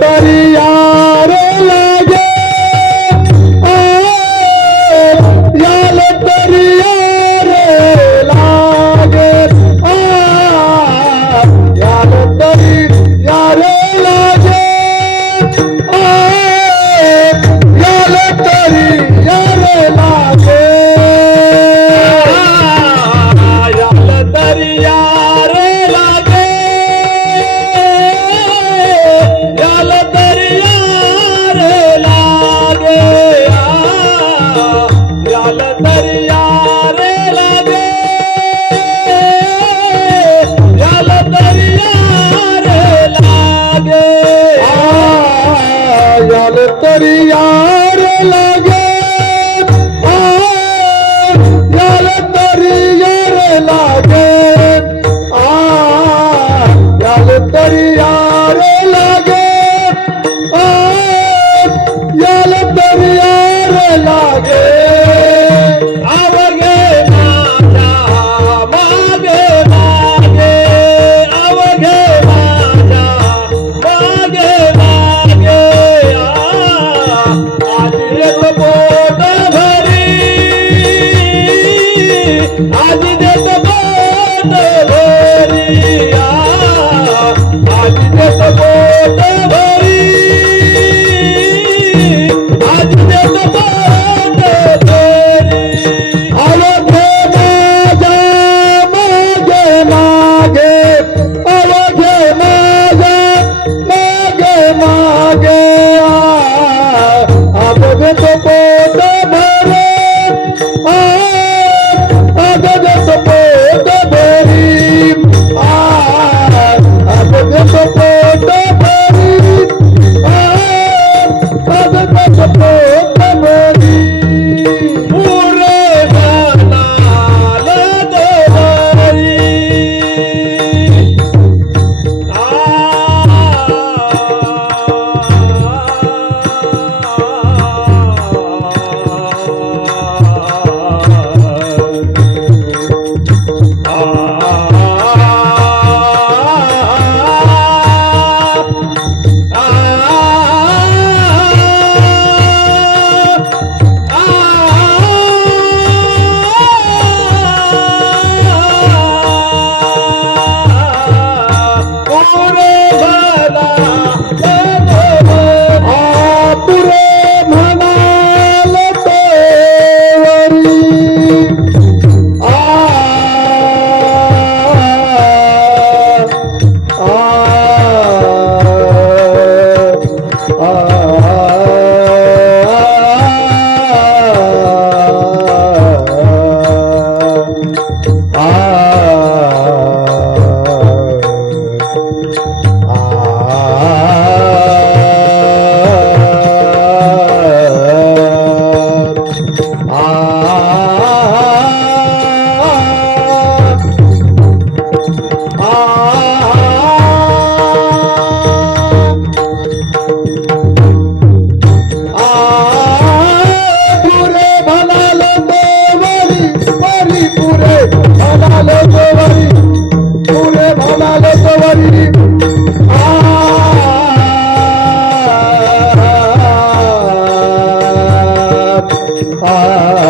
तरी यार लागे याल तरी यार लागे याल तरी यार लागे याल तरी यार लागे याल तरी यार लागे याल तरी यार लागे याल तरी यार लागे याल तरी यार लागे याल तरी यार लागे याल तरी यार लागे याल तरी यार लागे याल तरी यार लागे अवघे माझ्या मागे मागे अवघे माझ्या मागे मागे आज येत पोट भरी आज देत पोट भरी आज देत पोट भरी आज देत पोट भरी अवघे माझ्या मागे मागे अवघे माझ्या मागे मागे आज देत पोट भरी आज देत पोट भरी आज देत पोट भरी आज देत पोट भरी पुरे म्हणाल देवारी पुरे म्हणाल देवारी पुरे म्हणाल देवारी वरी पुरे म्हणाल देवारी पुरे म्हणाल देवारी आ